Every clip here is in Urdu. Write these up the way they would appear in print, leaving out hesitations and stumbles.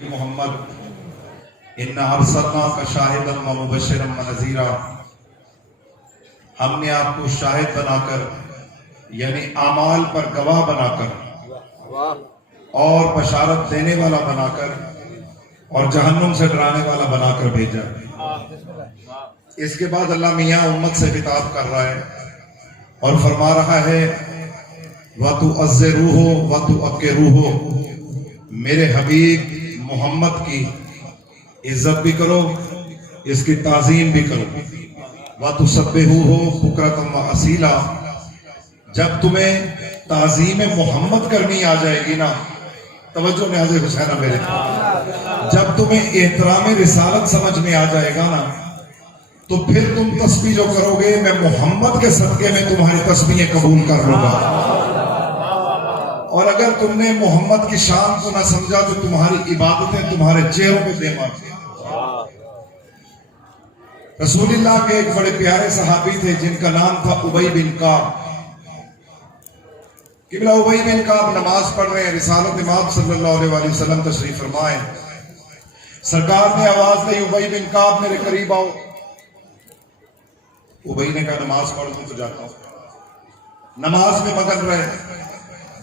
محمد اِنَّا أَرْسَلْنَاكَ شَاهِدًا وَمُبَشِّرًا وَنَذِيرًا، ہم نے آپ کو شاہد بنا کر یعنی اعمال پر گواہ بنا کر اور بشارت دینے والا بنا کر اور جہنم سے ڈرانے والا بنا کر بھیجا۔ اس کے بعد اللہ میاں امت سے خطاب کر رہا ہے اور فرما رہا ہے وَتُعَزِّرُوهُ وَتُعَكِّرُوهُ، میرے حبیب محمد کی عزت بھی کرو، اس کی تعظیم بھی کرو۔ وَتُسَبِّحُوهُ بُكْرَةً وَأَصِيلًا، جب تمہیں تعظیم محمد کرنی آ جائے گی نا، توجہ نیاز حسین میرے، جب تمہیں احترام رسالت سمجھ میں آ جائے گا نا، تو پھر تم تسبیح جو کرو گے میں محمد کے صدقے میں تمہاری تسبیحیں قبول کر لوں گا۔ اور اگر تم نے محمد کی شان کو نہ سمجھا تو تمہاری عبادتیں تمہارے چہروں پہ دے مارتی۔ رسول اللہ کے ایک بڑے پیارے صحابی تھے جن کا نام تھا ابی بن کعب۔ قبلہ ابی بن کعب نماز پڑھ رہے ہیں، رسالت امام صلی اللہ علیہ وسلم تشریف فرمائے، سرکار نے آواز دی ابی بن کعب میرے قریب آؤ۔ ابی نے کہا نماز پڑھ لوں تو جاتا ہوں۔ نماز میں مگن رہے،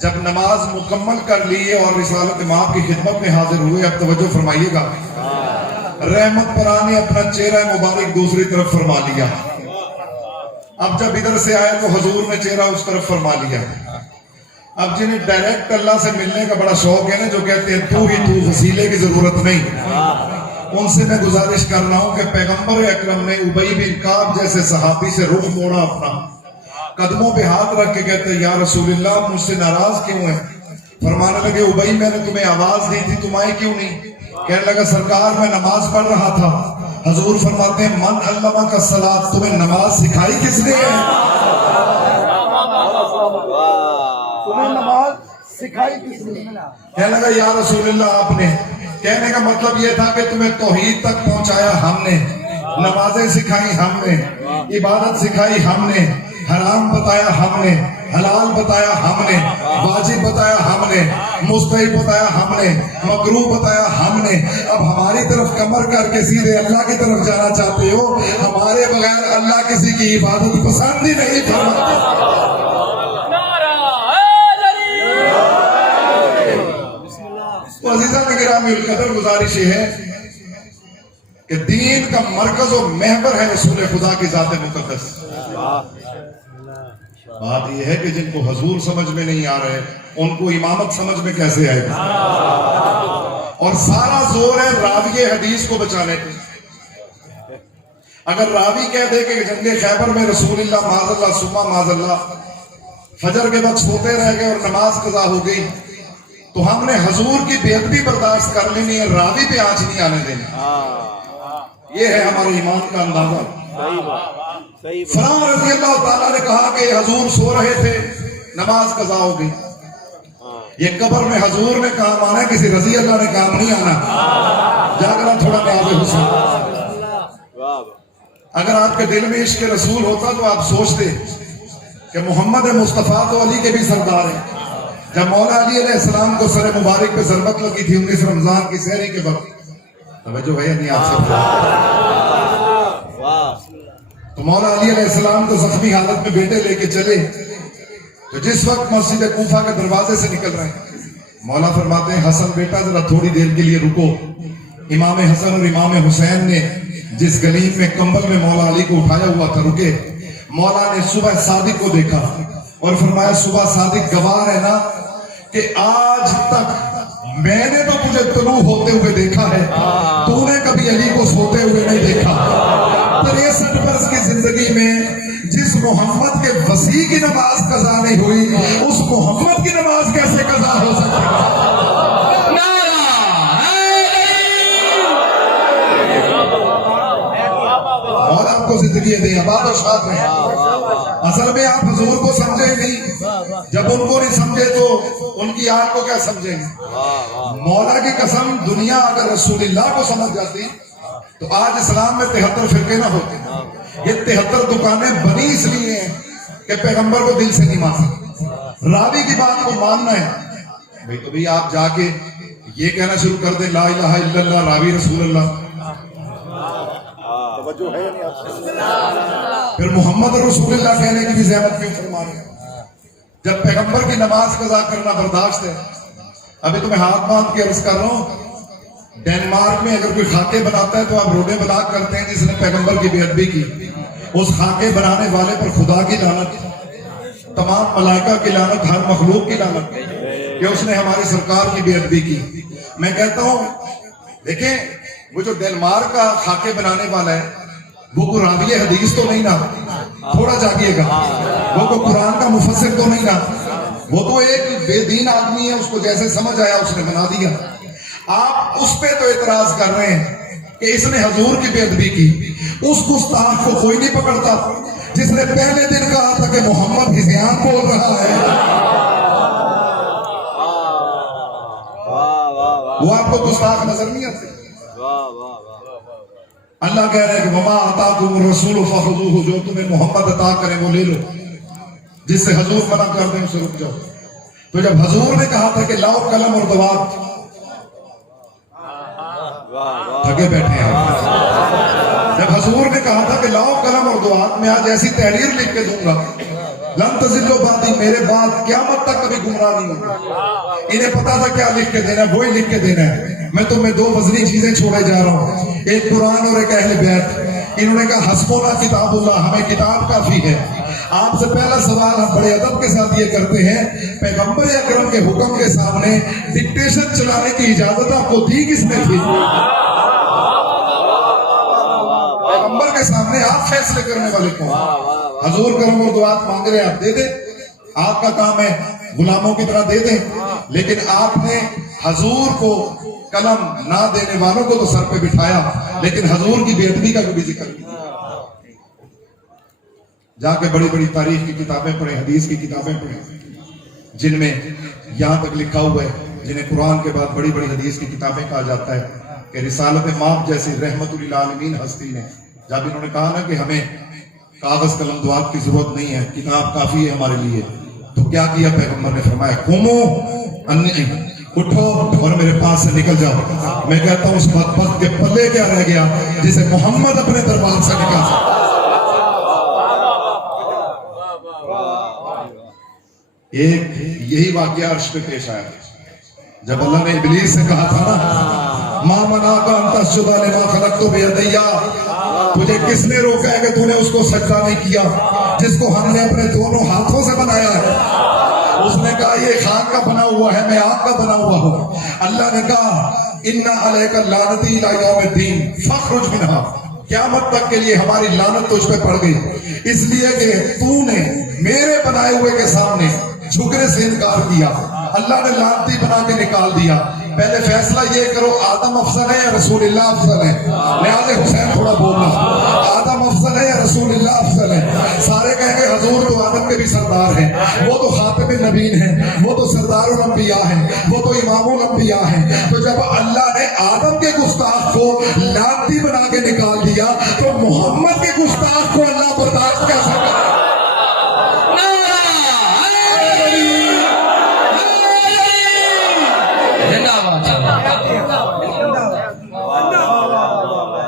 جب نماز مکمل کر لیے اور رسالت امام کی خدمت میں حاضر ہوئے، اب توجہ فرمائیے گا، رحمت پرا نے اپنا چہرہ مبارک دوسری طرف فرما لیا۔ اب جب ادھر سے آئے تو حضور نے چہرہ اس طرف فرما لیا۔ اب جنہیں ڈائریکٹ اللہ سے ملنے کا بڑا شوق ہے نا، جو کہتے ہیں تو ہی تو، وسیلے کی ضرورت نہیں، ان سے میں گزارش کر رہا ہوں کہ پیغمبر اکرم نے ابی بن کعب جیسے صحابی سے رخ موڑا اپنا، قدموں پہ ہاتھ رکھ کے کہتے ہیں یا رسول اللہ مجھ سے ناراض کیوں ہیں؟ فرمانے لگے ابی میں نے تمہیں آواز دی تھی، تم آئے کیوں نہیں؟ کہنے لگا سرکار میں نماز پڑھ رہا تھا۔ حضور فرماتے ہیں من علمک الصلاۃ، تمہیں نماز سکھائی کس نے ہے؟ تمہیں نماز سکھائی کس نے؟ کہنے لگا یا رسول اللہ آپ نے۔ کہنے کا مطلب یہ تھا کہ تمہیں توحید تک پہنچایا ہم نے، نمازیں سکھائی ہم نے، عبادت سکھائی ہم نے، حرام بتایا ہم نے، حلال بتایا ہم نے، واجب بتایا ہم نے، مستحب بتایا ہم نے، مکروہ بتایا ہم نے۔ اب ہماری طرف کمر کر کے سیدھے اللہ کی طرف جانا چاہتے ہو؟ ہمارے بغیر اللہ کسی کی عبادت پسند ہی نہیں فرماتا۔ تو عزیزان گرامی القدر گزارش یہ ہے کہ دین کا مرکز و محور ہے رسول خدا کی ذات مقدس۔ بات یہ ہے کہ جن کو حضور سمجھ میں نہیں آ رہے ان کو امامت سمجھ میں کیسے آئے گا؟ اور سارا زور ہے راوی حدیث کو بچانے پہ۔ اگر راوی کہہ دے کہ جنگ خیبر میں رسول اللہ معاذ اللہ ثم معاذ اللہ فجر کے وقت سوتے رہ گئے اور نماز قضا ہو گئی، تو ہم نے حضور کی بے ادبی برداشت کر لینی ہے، راوی پہ آنچ نہیں آنے دینی۔ یہ ہے ہمارے ایمان کا اندازہ۔ فلاں رضی اللہ تعالیٰ نے کہا کہ حضور سو رہے تھے، نماز قضا ہو گئی۔ یہ قبر میں حضور نے کام آنا ہے، کسی رضی اللہ نے کام نہیں آنا۔ جاگنا تھوڑا نیاز حسین۔ اگر آپ کے دل میں عشق رسول ہوتا تو آپ سوچتے کہ محمد مصطفیٰ تو علی کے بھی سردار ہیں۔ جب مولا علی علیہ السلام کو سر مبارک پہ ضربت لگی تھی 19 رمضان کی سحری کے وقت، توجہ ہے نہیں آپ سے، تو مولا علی علیہ السلام کو زخمی حالت میں بیٹے لے کے چلے، تو جس وقت مسجد کوفہ کے دروازے سے نکل رہے ہیں، مولا فرماتے ہیں حسن بیٹا ذرا تھوڑی دیر کے لیے رکو۔ امام حسن اور امام حسین نے جس گلیم میں کمبل میں مولا علی کو اٹھایا ہوا تھا رکے۔ مولا نے صبح صادق کو دیکھا اور فرمایا صبح صادق گواہ ہے نا کہ آج تک میں نے تو تجھے طلوع ہوتے ہوئے دیکھا ہے، تو نے کبھی علی کو سوتے ہوئے نہیں دیکھا۔ 63 برس کی زندگی میں جس محمد کے وسیع کی نماز قضا نہیں ہوئی، اس محمد کی نماز کیسے قضا ہو سکتی ہے؟ اور آپ کو زندگی دیں، آباد و شاد رہیں۔ اصل میں آپ حضور کو سمجھے نہیں، جب ان کو نہیں سمجھے تو ان کی آنکھ کو کیا سمجھیں گے؟ مولا کی قسم دنیا اگر رسول اللہ کو سمجھ جاتی تو آج اسلام میں 73 فرقے نہ ہوتے۔ یہ 73 دکانیں بنی اس لیے ہیں کہ پیغمبر کو دل سے نہیں مان سکتے۔ راوی کی بات کو ماننا ہے بھئی، تو بھی آپ جا کے یہ کہنا شروع کر دیں لا الہ الا اللہ راوی رسول اللہ، توجہ ہے یا نہیں آپ سے؟ پھر محمد رسول اللہ کہنے کی بھی زحمت کیوں فرما رہے ہیں جب پیغمبر کی نماز قضا کرنا برداشت ہے؟ ابھی تو میں ہاتھ باندھ کے عرض کر رہا ہوں، ڈینمارک میں اگر کوئی خاکے بناتا ہے تو آپ روڈے بلاک کرتے ہیں جس نے پیغمبر کی بے ادبی کی، اس خاکے بنانے والے پر خدا کی لعنت، تمام ملائکہ کی لعنت، ہر مخلوق کی لعنت کہ اس نے ہماری سرکار کی بے ادبی کی۔ میں کہتا ہوں دیکھیں وہ جو ڈینمارک کا خاکے بنانے والا ہے وہ کوئی راوی حدیث تو نہیں نا، تھوڑا جاگیے گا، وہ کوئی قرآن کا مفسر تو نہیں نا، وہ تو ایک بے دین آدمی ہے، اس کو جیسے سمجھ آیا اس نے بنا دیا۔ آپ اس پہ تو اعتراض کر رہے ہیں کہ اس نے حضور کی بے ادبی کی، اس گستاخ کو کوئی نہیں پکڑتا جس نے پہلے دن کہا تھا کہ محمد ہزیان بول رہا ہے۔ وہ آپ کو گستاخ نظر نہیں آتے؟ اللہ کہہ رہے ہیں کہ وما آتاکم الرسول فخذوہ، جو تمہیں محمد عطا کرے وہ لے لو، جس سے حضور منع کر دیں اسے رک جاؤ۔ تو جب حضور نے کہا تھا کہ لاؤ قلم اور دوات، تھکے بیٹھے ہیں جب حضور نے کہا تھا کہ لاؤ قلم اور دوات، میں آج ایسی تحریر لکھ کے دوں گا لن تضلوا بعدی، میرے بعد قیامت تک کبھی گمراہ نہیں ہوگا۔ انہیں پتا تھا کیا لکھ کے دینا ہے، وہی لکھ کے دینا ہے۔ میں تمہیں دو وزنی چیزیں چھوڑے جا رہا ہوں، ایک قرآن اور ایک اہل بیت۔ انہوں نے کہا حسبنا کتاب اللہ، ہمیں کتاب کافی ہے۔ آپ سے پہلا سوال ہم بڑے ادب کے ساتھ یہ کرتے ہیں، پیغمبر اکرم کے حکم کے سامنے ڈکٹیشن چلانے کی اجازت آپ کو دی کس نے تھی؟ پیغمبر کے سامنے آپ فیصلے کرنے والے کون؟ حضور کرم اور دعات مانگ رہے آپ دے دیں، آپ کا کام ہے غلاموں کی طرح دے دیں، لیکن آپ نے حضور کو قلم نہ دینے والوں کو تو سر پہ بٹھایا، لیکن حضور کی بے ادبی کا بھی ذکر کیا۔ جا کے بڑی بڑی تاریخ کی کتابیں پڑھیں، حدیث کی کتابیں پڑھیں، جن میں یہاں تک لکھا ہوا ہے، جنہیں قرآن کے بعد بڑی بڑی حدیث کی کتابیں کہا جاتا ہے، کہ رسالت ماب جیسی رحمت للعالمین ہستی نے جب انہوں نے کہا نا کہ ہمیں کاغذ قلم دوات کی ضرورت نہیں ہے، کتاب کافی ہے ہمارے لیے، تو کیا کیا؟ پیغمبر نے فرمایا قومو انی، اٹھو اور میرے پاس سے نکل جاؤ۔ میں کہتا ہوں اس بدبخت کے پلے کیا رہ گیا جسے محمد اپنے دربار سے نکال سکتا۔ ایک یہی واقعہ عرش پہ پیش آیا جب اللہ نے ابلیس سے کہا تھا نا ما منعک ان تسجد لما خلقت بیدی، تجھے کس نے روکا ہے کہ تو نے اس کو سجدہ نہیں کیا جس کو ہم نے اپنے دونوں ہاتھوں سے بنایا ہے؟ اس نے کہا یہ خاک کا بنا ہوا ہے، میں آگ کا بنا ہوا ہوں۔ اللہ نے کہا ان علیک لعنتی الی یوم الدین فاخرج منھا، قیامت تک کے لیے ہماری لعنت تجھ پہ پڑ گئی، اس لیے کہ تو نے میرے بنائے ہوئے کے سامنے جھکنے سے انکار کیا۔ اللہ نے لعنتی بنا کے نکال دیا۔ پہلے فیصلہ یہ کرو آدم افضل ہے یا رسول اللہ افضل ہے؟ لہٰذا حسین تھوڑا بولنا، آدم افضل ہے یا رسول اللہ افضل ہے؟ سارے کہیں گے حضور تو آدم کے بھی سردار ہیں، وہ تو خاتم النبیین ہیں، وہ تو سردار الانبیاء ہیں، وہ تو امام الانبیاء ہیں۔ تو جب اللہ نے آدم کے گستاخ کو لعنتی بنا کے نکال دیا تو محمد کے گستاخ کو اللہ برداشت کیسے کرے؟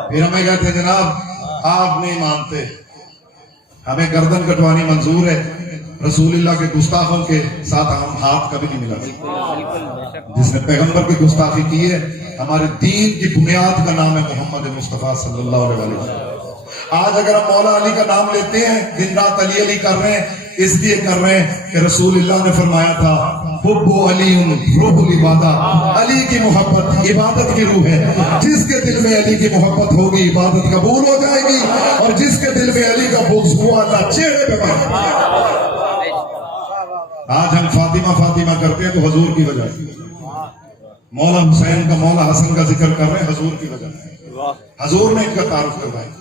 پھر ہمیں کہتے ہیں جناب آپ نہیں مانتے، ہمیں گردن کٹوانی منظور ہے، رسول اللہ کے گستاخوں کے ساتھ ہم ہاتھ کبھی نہیں ملا۔ جس نے پیغمبر کی گستاخی کی ہے، ہمارے دین کی بنیاد کا نام ہے محمد مصطفیٰ صلی اللہ علیہ وسلم۔ آج اگر ہم مولا علی کا نام لیتے ہیں، دن رات علی علی کر رہے ہیں، اس لیے کر رہے ہیں کہ رسول اللہ نے فرمایا تھا حب علی روح العبادہ، علی کی محبت عبادت کی روح ہے، جس کے دل میں علی کی محبت ہوگی عبادت قبول ہو جائے گی، اور جس کے دل میں علی کا بغض ہوا اللہ چہرے پہ مارے گا۔ آج ہم فاطمہ فاطمہ کرتے ہیں تو حضور کی وجہ سے، مولا حسین کا مولا حسن کا ذکر کر رہے ہیں حضور کی وجہ سے، حضور نے ان کا تعارف کروایا،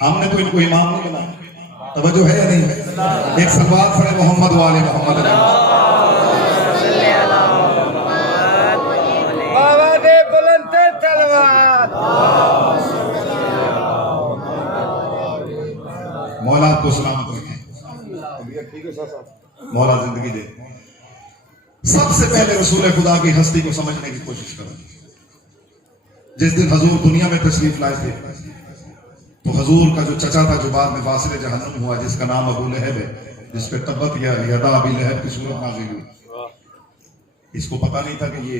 ہم نے تو ان کو امام نہیں بنایا۔ توجہ ہے یا نہیں ہے؟ ایک سلوات پڑھے محمد والے محمد علیہ۔ مولا آپ کو سلامت رکھیں، مولا زندگی دے۔ سب سے پہلے رسول خدا کی ہستی کو سمجھنے کی کوشش کرو. جس دن حضور دنیا میں تشریف لائے تھے تو حضور کا جو چچا تھا جو بعد میں واصل جہنم ہوا، جس کا نام ابو لہب ہے، جس پہ تبت یدا ابی لہب کی صورت نازل ہوئی، اس کو پتا نہیں تھا کہ یہ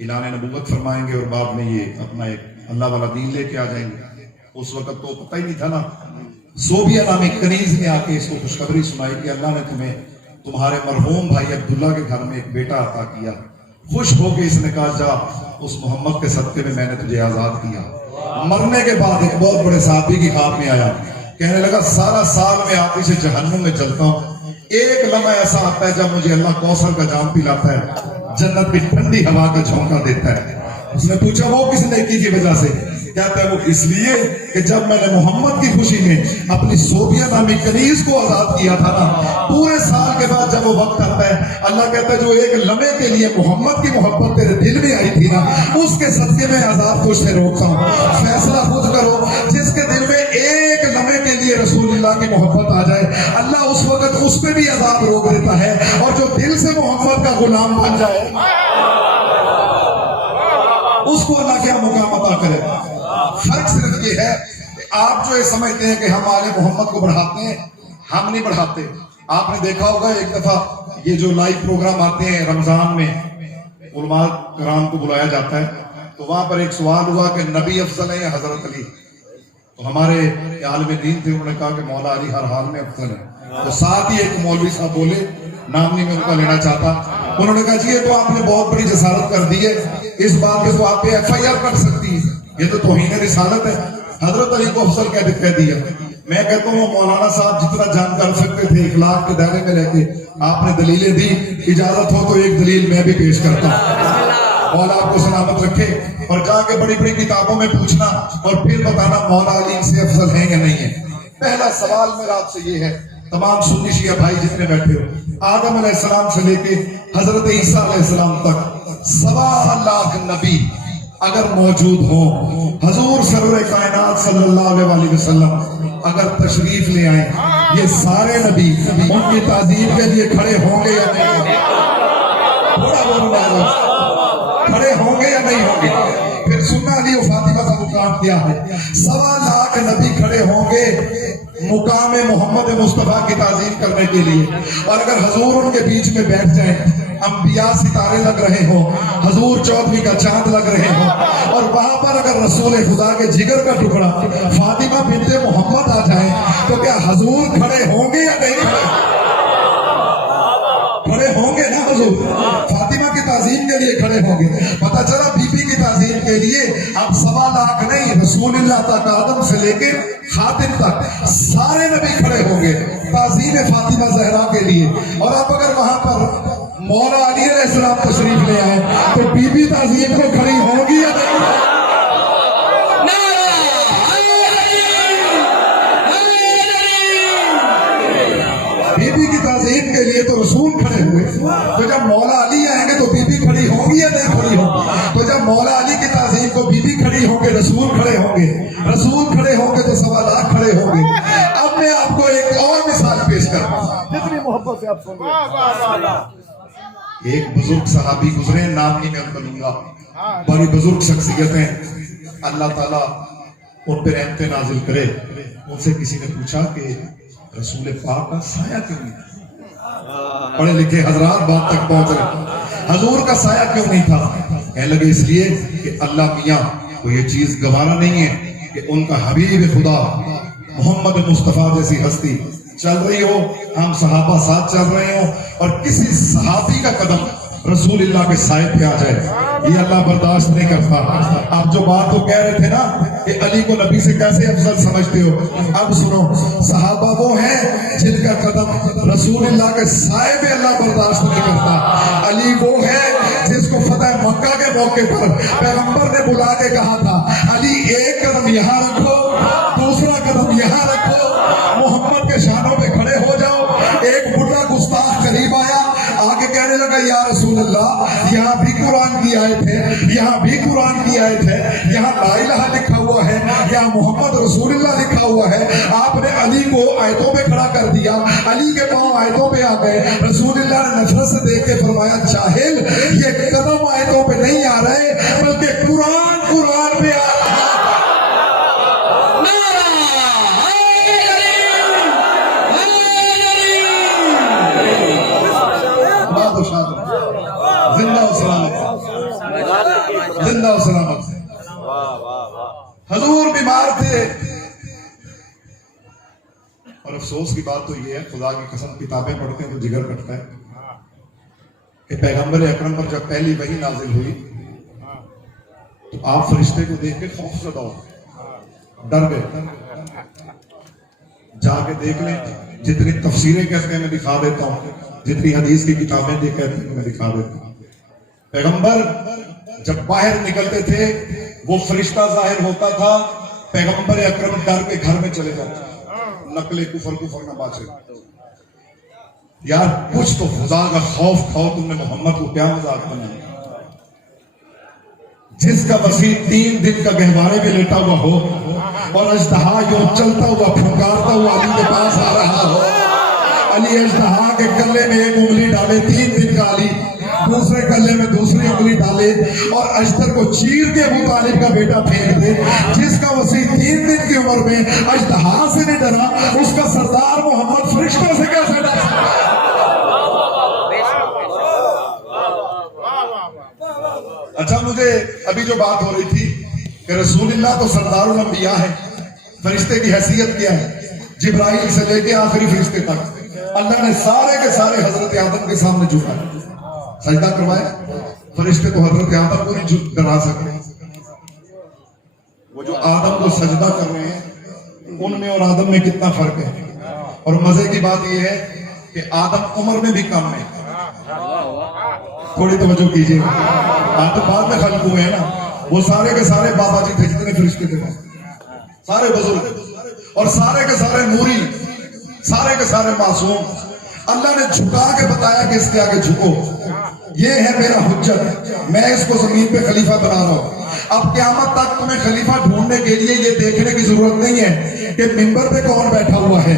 اعلان نبوت فرمائیں گے اور بعد میں یہ اپنا ایک اللہ والا دین لے کے آ جائیں گے. اس وقت تو پتہ ہی نہیں تھا نا. زوبیہ نامی کنیز نے آ کے اس کو خوشخبری سنائی کہ اللہ نے تمہیں تمہارے مرحوم بھائی عبداللہ کے گھر میں ایک بیٹا عطا کیا. خوش ہو کے اس نے کہا جا اس محمد کے صدقے میں نے تجھے آزاد کیا. مرنے کے بعد ایک بہت بڑے صحابی کی خواب میں آیا، کہنے لگا سارا سال میں آتش جہنم میں جلتا ہوں، ایک لمحہ ایسا آتا ہے جب مجھے اللہ کوثر کا جام پلاتا ہے، جنت کی ٹھنڈی ہوا کا جھونکا دیتا ہے. اس نے پوچھا وہ کس نیکی کی وجہ سے؟ کہتا ہے وہ اس لیے کہ جب میں نے محمد کی خوشی میں اپنی زوبیہ نامی کنیز کو آزاد کیا تھا نا، پورے سال کے بعد جب وہ وقت آتا ہے اللہ کہتا ہے جو ایک لمحے کے لیے محمد کی محبت تیرے دل میں آئی تھی نا، اس کے صدقے میں عذاب کو سے روکتا ہوں. فیصلہ خود کرو. جس کے دل میں ایک لمحے کے لیے رسول اللہ کی محبت آ جائے اللہ اس وقت اس پہ بھی عذاب روک دیتا ہے، اور جو دل سے محمد کا غلام بن جائے اس کو اللہ کیا مقام عطا کرے. فرق صرف یہ ہے کہ آپ جو یہ سمجھتے ہیں کہ ہم آل محمد کو بڑھاتے ہیں، ہم نہیں بڑھاتے. آپ نے دیکھا ہوگا ایک دفعہ یہ جو لائیو پروگرام آتے ہیں رمضان میں، علماء کرام کو بلایا جاتا ہے، تو وہاں پر ایک سوال ہوا کہ نبی افضل ہے یا حضرت علی؟ تو ہمارے عالم دین تھے، انہوں نے کہا کہ مولا علی ہر حال میں افضل ہے. تو ساتھ ہی ایک مولوی صاحب بولے، نام نہیں میں ان کا لینا چاہتا، انہوں نے کہا جی یہ تو آپ نے بہت بڑی جسارت کر دی ہے، اس بات پہ تو آپ پہ ایف آئی آر کر سکتی ہے، یہ تو توہین رسالت ہے، حضرت علی کو افضل کہہ دیا. میں کہتا ہوں مولانا صاحب جتنا جان کر سکتے تھے اخلاق کے دائرے میں رہ کے آپ نے دلیلیں دی. اجازت ہو تو ایک دلیل میں بھی پیش کرتا ہوں. مولا آپ کو سلامت رکھے. اور جا کے بڑی بڑی کتابوں میں پوچھنا اور پھر بتانا مولا علی سے افضل ہیں یا نہیں ہے. پہلا سوال میرا آپ سے یہ ہے، تمام سنی شیعہ بھائی جتنے بیٹھے ہو، آدم علیہ السلام سے لے کے حضرت عیسیٰ علیہ السلام تک 1.25 لاکھ نبی اگر موجود ہوں، حضور سرور کائنات صلی اللہ علیہ وسلم اگر تشریف لے آئیں، یہ سارے نبی ان کی تعظیم کے لیے کھڑے ہوں گے یا نہیں ہوں گے؟ تھوڑا بولنا، کھڑے ہوں گے یا نہیں ہوں گے؟ پھر سننا علی و فاطمہ کا مقام کیا ہے. 1.25 لاکھ نبی کھڑے ہوں گے مقام محمد مصطفیٰ کی تعظیم کرنے کے لیے. اور اگر حضور ان کے بیچ میں بیٹھ جائیں، انبیاء ستارے لگ رہے ہوں، حضور 14ویں کا چاند لگ رہے ہوں، اور وہاں پر اگر رسول خدا کے جگر کا ٹکڑا فاطمہ بنت محمد آ جائے تو کیا حضور کھڑے ہوں گے یا نہیں کھڑے؟ کھڑے ہوں گے نا. حضور فاطمہ کی تعظیم کے لیے کھڑے ہوں گے. پتہ چلا بی بی کی تعظیم کے لیے اب 1.25 لاکھ نہیں، رسول اللہ تک آدم سے لے کے خاتم تک سارے نبی کھڑے ہوں گے تعظیم فاطمہ زہرا کے لیے. اور اب اگر وہاں پر مولا علی علیہ السلام تشریف لے آئے تو بی بی تعظیم کو کھڑی ہوگی یا نہیں؟ بی بی کی تعظیم کے لیے تو رسول کھڑے ہوئے، تو جب مولا علی آئیں گے تو بی بی کھڑی ہوگی یا نہیں کھڑی ہوگی؟ تو جب مولا علی کی تعظیم کو بی بی کھڑی ہوں گے، رسول کھڑے ہوں گے، رسول کھڑے ہوں گے تو 1.25 لاکھ کھڑے ہوں گے. اب میں آپ کو ایک اور مثال پیش کرتا ہوں جتنی محبت سے آپ سن رہے ہیں. ایک بزرگ صحابی گزرے، نام نہیں میں ان کا لوں گا، بڑی بزرگ شخصیتیں، اللہ تعالیٰ ان پہ رحمتیں نازل کرے. ان سے کسی نے پوچھا کہ رسول پاک کا سایہ کیوں نہیں تھا؟ پڑھے لکھے حضرات بات تک پہنچ رہے، حضور کا سایہ کیوں نہیں تھا؟ کہنے لگے اس لیے کہ اللہ میاں کو یہ چیز گوارا نہیں ہے کہ ان کا حبیب خدا محمد مصطفیٰ جیسی ہستی چل رہی ہو، ہم صحابہ ساتھ چل رہے ہوں، اور کسی صحابی کا قدم رسول اللہ کے سائے پہ آ جائے، یہ اللہ برداشت نہیں کرتا. آپ جو بات تو کہہ رہے تھے نا کہ علی کو نبی سے کیسے افضل سمجھتے ہو، اب سنو، صحابہ وہ ہیں جن کا قدم رسول اللہ کے سائے پہ اللہ برداشت نہیں کرتا. علی وہ ہے جس کو فتح مکہ کے موقع پر پیغمبر نے بلا کے کہا تھا علی ایک قدم یہاں رکھو، دوسرا قدم یہاں رکھو، محمد کے شانوں پہ کھڑے ہو جاؤ. ایک بڑھا گستاخ قریب آیا، آگے کہنے لگا یا رسول اللہ یہاں بھی قرآن کی آیت ہے، یہاں بھی قرآن کی آیت ہے، یہاں لا الہ لکھا ہوا ہے، یہاں محمد رسول اللہ لکھا ہوا ہے، آپ نے علی کو آیتوں پہ کھڑا کر دیا، علی کے پاؤں آیتوں پہ آ گئے. رسول اللہ نے نفرت سے دیکھ کے فرمایا جاہل، یہ قدم آیتوں پہ نہیں آ رہے بلکہ قرآن پہ آ رہا ہے. زندہ و سلامت، زندہ و سلامت. حضور بیمار تھے، اور افسوس کی بات تو یہ ہے، خدا کی قسم کتابیں پڑھتے ہیں تو جگر کٹتا ہے کہ پیغمبر اکرم پر جب پہلی وحی نازل ہوئی تو آپ فرشتے کو دیکھ کے خوف زدہ ہو ڈر گئے. جا کے دیکھ لیں، جتنی تفسیریں کہتے ہیں میں دکھا دیتا ہوں، جتنی حدیث کی کتابیں کہتے ہیں میں دکھا دیتا ہوں. پیغمبر جب باہر نکلتے تھے وہ فرشتہ ظاہر ہوتا تھا، پیغمبر اکرم ڈر کے گھر میں چلے جاتے، نقل کفر نہ باچے. یار کچھ تو خدا کا خوف کھاؤ، تم نے محمد کو کیا مذاق بنایا؟ جس کا وسیع 3 دن کا گہوارے میں لیٹا ہوا ہو اور اژدہا یوں چلتا ہوا پھنکارتا ہوا علی کے پاس آ رہا ہو. علی اژدہا کے گلے میں ایک انگلی ڈالے، 3 دن کا علی دوسرے گلے میں دوسری انگلی ڈالے اور اشتر کو چیر کے ابو طالب کا بیٹا پھینک دے. جس کا وسیع 3 دن کی عمر میں اژدہا سے نہیں ڈرا، اس کا سردار محمد فرشتوں سے کیسے ڈر سکتا ہے؟ اچھا، مجھے ابھی جو بات ہو رہی تھی کہ رسول اللہ تو سردار الانبیاء ہے، فرشتے کی حیثیت کیا ہے؟ جبرائیل سے لے کے آخری فرشتے تک اللہ نے سارے کے سارے حضرت آدم کے سامنے جھکا سجدہ کروایا. فرشتے تو حضرت آدم کو نہیں ڈرا سکتے. وہ جو آدم کو سجدہ کر رہے ہیں ان میں اور آدم میں کتنا فرق ہے. اور مزے کی بات یہ ہے کہ آدم عمر میں بھی کم ہے. تھوڑی توجہ کیجیے، آدم بعد میں خلق ہوئے ہیں نا، وہ سارے کے سارے بابا جی تھے جتنے فرشتے تھے، سارے بزرگ اور سارے کے سارے نوری، سارے کے سارے معصوم. اللہ نے جھکا کے بتایا کہ اس کے آگے جھکو، یہ ہے میرا حجت، میں اس کو زمین پہ خلیفہ بنا رہا ہوں. اب قیامت تک تمہیں خلیفہ ڈھونڈنے کے لیے یہ دیکھنے کی ضرورت نہیں ہے کہ منبر پہ کون بیٹھا ہوا ہے،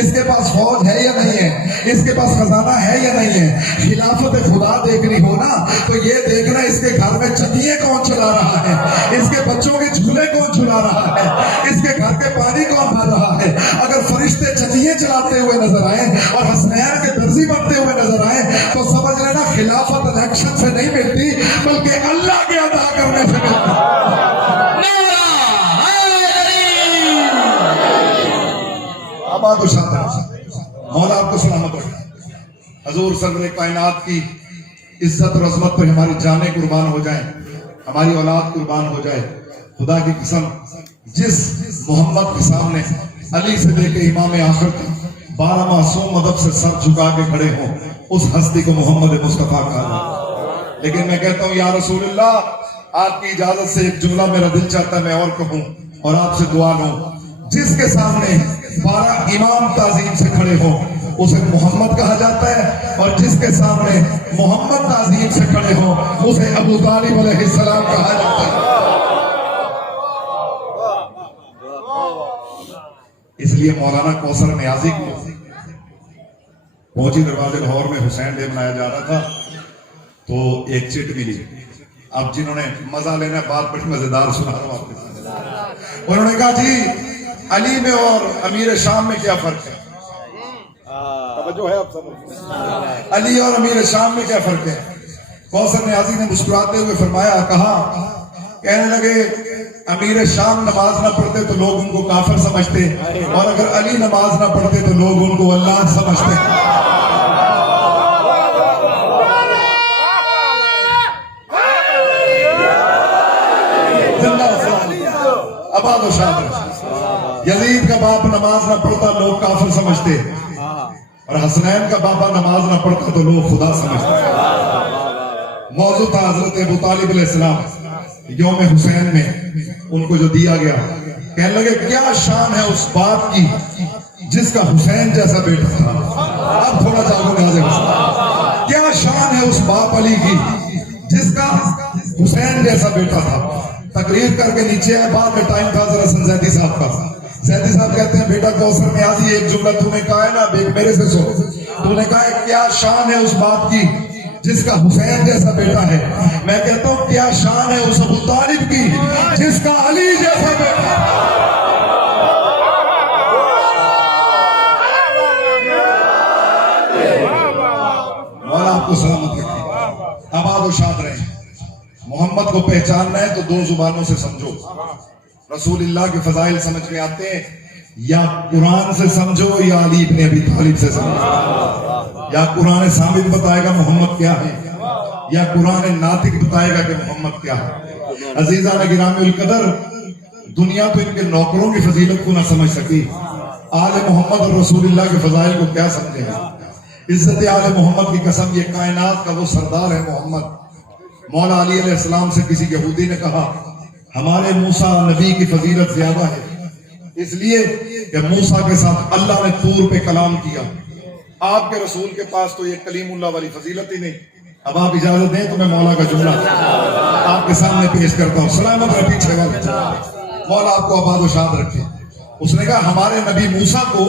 اس کے پاس فوج ہے یا نہیں ہے، اس کے پاس خزانہ ہے یا نہیں ہے. خلافت خدا دیکھنی ہو نا تو یہ دیکھنا اس کے گھر میں چٹیاں کون چلا رہا ہے، اس کے بچوں کے جھولے کون جھلا رہا ہے، اس کے گھر کے پانی کون بھر رہا ہے. اگر فرشتے چٹیاں چلاتے ہوئے نظر آئے اور حسنین کے درزی بنتے ہوئے نظر آئے تو سمجھ لینا خلافت الیکشن سے نہیں ملتی بلکہ اللہ کے ادا کرنے سے ملتی. آباد و شاد مولا آپ کو سلامت رکھے. حضور سرور کائنات کی عزت اور عظمت پر ہماری جانیں قربان ہو جائیں، ہماری اولاد قربان ہو جائے. خدا کی قسم، جس محمد کے سامنے علی سے لے کے امام آخر تک 12 معصوم ادب سے سر جھکا کے کھڑے ہوں، اس ہستی کو محمد مصطفیٰ کہا جاتا. لیکن میں کہتا ہوں یا رسول اللہ، آپ کی اجازت سے ایک جملہ میرا دل چاہتا ہے میں اور کہوں اور آپ سے دعا لوں. جس کے سامنے 12 امام تعظیم سے کھڑے ہوں اسے محمد کہا جاتا ہے، اور جس کے سامنے محمد تعظیم سے کھڑے ہوں اسے ابو طالب علیہ السلام کہا جاتا ہے. اس لیے مولانا کوثر نیازی کو پہنچی دروازے لاہور میں حسین ڈے منایا جا رہا تھا تو ایک چٹ ملی. اب جنہوں نے مزہ لینا بات بڑی مزیدار سنا رہا ہوں آپ کے ساتھ. انہوں نے کہا جی علی میں اور امیر شام میں کیا فرق ہے؟ توجہ ہے آپ سب؟ علی اور امیر شام میں کیا فرق ہے؟ کوثر نیازی نے مسکراتے ہوئے فرمایا، کہا، کہنے لگے امیر شام نماز نہ پڑھتے تو لوگ ان کو کافر سمجھتے، اور اگر علی نماز نہ پڑھتے تو لوگ ان کو اللہ سمجھتے. آباد و شاد. یزید کا باپ نماز نہ پڑھتا لوگ کافر سمجھتے، اور حسنین کا بابا نماز نہ پڑھتا تو لوگ خدا سمجھتے. موضوع تھا حضرت ابو طالب علیہ السلام یوم حسین میں ان کو جو دیا گیا. کہنے لگے کیا شان ہے اس باپ کی جس کا حسین جیسا بیٹا تھا. اب تھوڑا جاگو ناز حسین. کیا شان ہے اس باپ علی کی جس کا حسین جیسا بیٹا تھا. تقریر کر کے نیچے آئے، بعد میں ٹائم تھا ذرا سنزیدی صاحب کا، سیدی صاحب کہتے ہیں بیٹا کوثر نیازی ایک جملہ تو نے کہا ہے نا میرے سے سو، تو نے کہا ہے کیا شان ہے اس باپ کی جس کا حسین جیسا بیٹا ہے. میں کہتا ہوں کیا شان ہے اس ابو طالب کی جس کا علی جیسا بیٹا ہے. مولا آپ کو سلامت رکھے، آباد و شاد رہیں. محمد کو پہچاننا ہے تو دو زبانوں سے سمجھو. رسول اللہ کے فضائل سمجھ میں آتے ہیں یا قرآن سے سمجھو یا علی ابن ابی طالب سے سمجھو. یا قرآن ثابت بتائے گا محمد کیا ہے یا قرآن ناطق بتائے گا کہ محمد کیا ہے. عزیزان گرامی القدر، دنیا تو ان کے نوکروں کی فضیلت کو نہ سمجھ سکی، آل محمد اور رسول اللہ کے فضائل کو کیا سمجھے گا. عزت آل محمد کی قسم، یہ کائنات کا وہ سردار ہے محمد. مولا علی علیہ السلام سے کسی یہودی نے کہا ہمارے موسیٰ نبی کی فضیلت زیادہ ہے، اس لیے کہ موسیٰ کے ساتھ اللہ نے طور پہ کلام کیا، آپ کے رسول کے پاس تو یہ کلیم اللہ والی فضیلت ہی نہیں. اب آپ اجازت دیں تو میں مولا کا جملہ آپ کے سامنے پیش کرتا ہوں. سلامت رہے پیچھے والے، مولا آپ کو آباد و شاد رکھے. اس نے کہا ہمارے نبی موسیٰ کو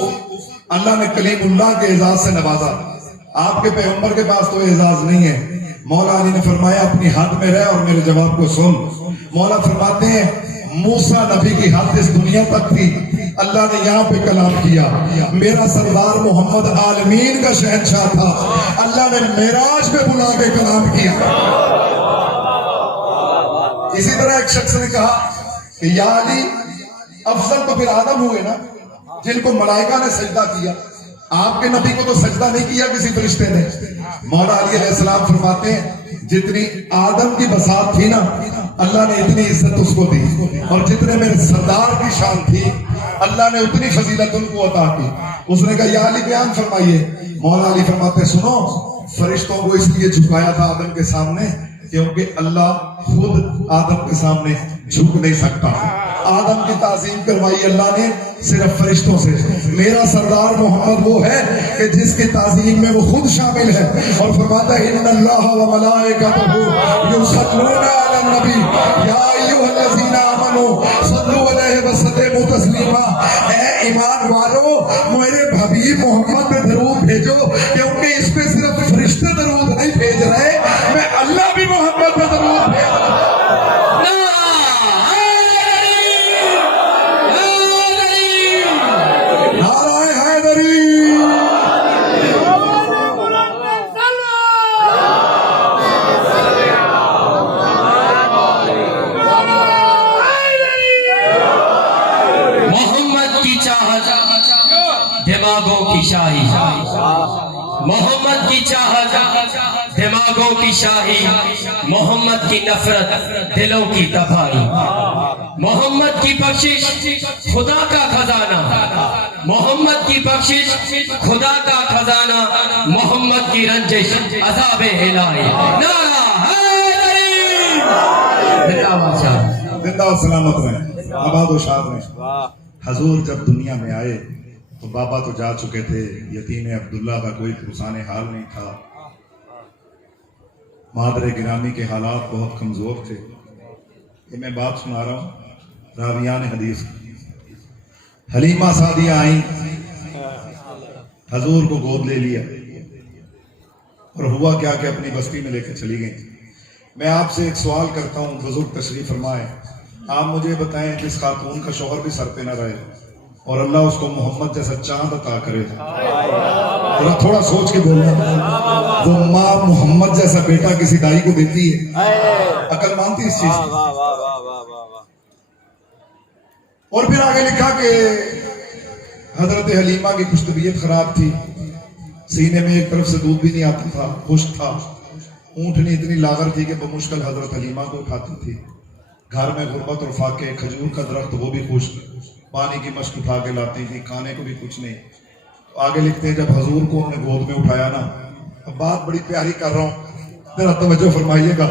اللہ نے کلیم اللہ کے اعزاز سے نوازا، آپ کے پیغمبر کے پاس تو اعزاز نہیں ہے. مولا علی نے فرمایا اپنی حد میں رہ اور میرے جواب کو سن. مولا فرماتے ہیں موسیٰ نبی کی حد اس دنیا تک تھی، اللہ نے یہاں پہ کلام کیا. میرا سردار محمد عالمین کا شہنشاہ تھا، اللہ نے معراج پہ بلا کے کلام کیا. اسی طرح ایک شخص نے کہا کہ یا علی افضل تو پھر آدم ہوئے نا جن کو ملائکہ نے سجدہ کیا، آپ کے نبی کو تو سجدہ نہیں کیا کسی فرشتے نے. مولا علی علیہ السلام فرماتے ہیں جتنی آدم کی بساط تھی نا اللہ نے اتنی عزت اس کو دی، اور جتنے میرے سردار کی شان تھی اللہ نے اتنی فضیلت ان کو عطا کی. اس نے کہا یا علی بیان فرمائیے. مولا علی فرماتے ہیں سنو، فرشتوں کو اس لیے جھکایا تھا آدم کے سامنے کیونکہ اللہ خود آدم کے سامنے جھک نہیں سکتا. آدم کی تعظیم کروائی اللہ نے صرف فرشتوں سے. میرا سردار محمد وہ ہے کہ جس کی تعظیم میں وہ خود شامل ہے، اور فرماتا ہے ان اللہ و ملائکتہ یصلون علی النبی یا ایھا الذین آمنوا صلوا علیہ وسلموا تسلیما. اے ایمان والو میرے حبیب محمد پہ درود بھیجو، کیونکہ اس پہ صرف فرشتے درود نہیں بھیج رہے، میں اللہ بھی محمد پہ درود بھیج رہا ہوں. دماغوں کی شاہی، محمد کی چاہت دماغوں کی شاہی، محمد کی نفرت دلوں کی تباہی. محمد کی بخشش خدا کا خزانہ، محمد کی بخشش خدا کا خزانہ، محمد کی رنجش عذاب الہی. نعرہ حیدری. زندہ و سلامت رہیں، آباد و شاد رہیں. حضور جب دنیا میں آئے تو بابا تو جا چکے تھے، یتیم عبداللہ کا کوئی پرسان حال نہیں تھا، مادر گرامی کے حالات بہت کمزور تھے. یہ میں بات سنا رہا ہوں راویان حدیث. حلیمہ سعدیہ آئیں، حضور کو گود لے لیا، اور ہوا کیا کہ اپنی بستی میں لے کے چلی گئیں. میں آپ سے ایک سوال کرتا ہوں، بزرگ تشریف فرمائیں، آپ مجھے بتائیں جس خاتون کا شوہر بھی سر پہ نہ رہے اور اللہ اس کو محمد جیسا چاند عطا کرے، تھوڑا سوچ کے بولنا، وہ ماں محمد جیسا بیٹا کسی دائی کو دیتی ہے؟ عقل مانتی اس چیز کی؟ اور پھر آگے لکھا کہ حضرت حلیمہ کی کچھ طبیعت خراب تھی، سینے میں ایک طرف سے دودھ بھی نہیں آتا تھا، خشک تھا، اونٹنی اتنی لاغر تھی کہ بمشکل حضرت حلیمہ کو اٹھاتی تھی. گھر میں غربت اور فاقے، کھجور کا درخت وہ بھی خشک، پانی کی مشک اٹھا کے لاتی تھی، کھانے کو بھی کچھ نہیں. تو آگے لکھتے ہیں جب حضور کو انہوں نے گود میں اٹھایا نا، اب بات بڑی پیاری کر رہا ہوں ذرا توجہ فرمائیے گا،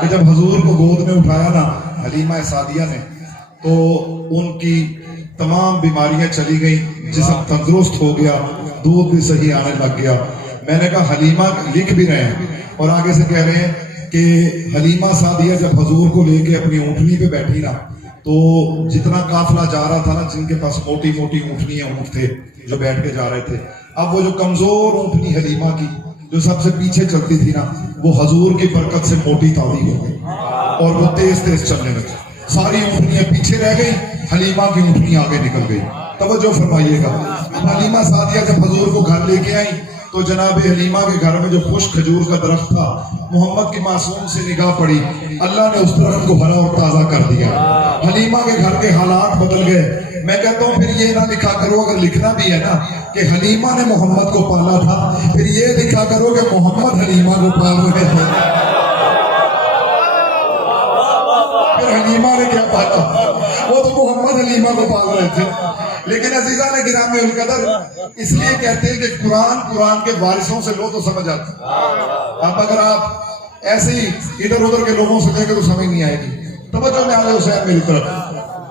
کہ جب حضور کو گود میں اٹھایا نا حلیمہ سعدیہ نے تو ان کی تمام بیماریاں چلی گئیں، جسم تندرست ہو گیا، دودھ بھی صحیح آنے لگ گیا. میں نے کہا حلیمہ لکھ بھی رہے ہیں اور آگے سے کہہ رہے ہیں کہ حلیمہ سعدیہ جب حضور کو لے کے اپنی اونٹنی پہ بیٹھی نا تو جتنا قافلہ جا رہا تھا نا، جن کے پاس موٹی موٹی اونٹنیاں اونٹ تھے جو بیٹھ کے جا رہے تھے، اب وہ جو کمزور اونٹنی حلیمہ کی جو سب سے پیچھے چلتی تھی نا، وہ حضور کی برکت سے موٹی تازی ہو گئی اور وہ تیز تیز چلنے لگی. ساری اونٹنیاں پیچھے رہ گئی، حلیمہ کی اونٹنی آگے نکل گئی. توجہ فرمائیے گا. اب حلیمہ سعدیہ جب حضور کو گھر لے کے آئیں تو جناب حلیمہ کے گھر میں جو خشک کھجور کا درخت تھا، محمد کی معصوم سے نگاہ پڑی، اللہ نے اس درخت کو ہرا اور تازہ کر دیا. حلیمہ کے گھر کے حالات بدل گئے. میں کہتا ہوں پھر یہ نہ لکھا کرو، اگر لکھنا بھی ہے نا کہ حلیمہ نے محمد کو پالا تھا، پھر یہ لکھا کرو کہ محمد حلیمہ کو پال رہے تھے. پھر حلیمہ نے کیا پالا؟ وہ تو محمد حلیمہ کو پال رہے تھے. لیکن عزیزہ نے گرامی القدر، اس لیے کہتے ہیں کہ قرآن کے وارثوں سے لو تو سمجھ آتا. اب اگر آپ ایسے ہی ادھر ادھر کے لوگوں سے دیں گے تو سمجھ نہیں آئے گی. توجہ میں آ رہے حسین میری طرف.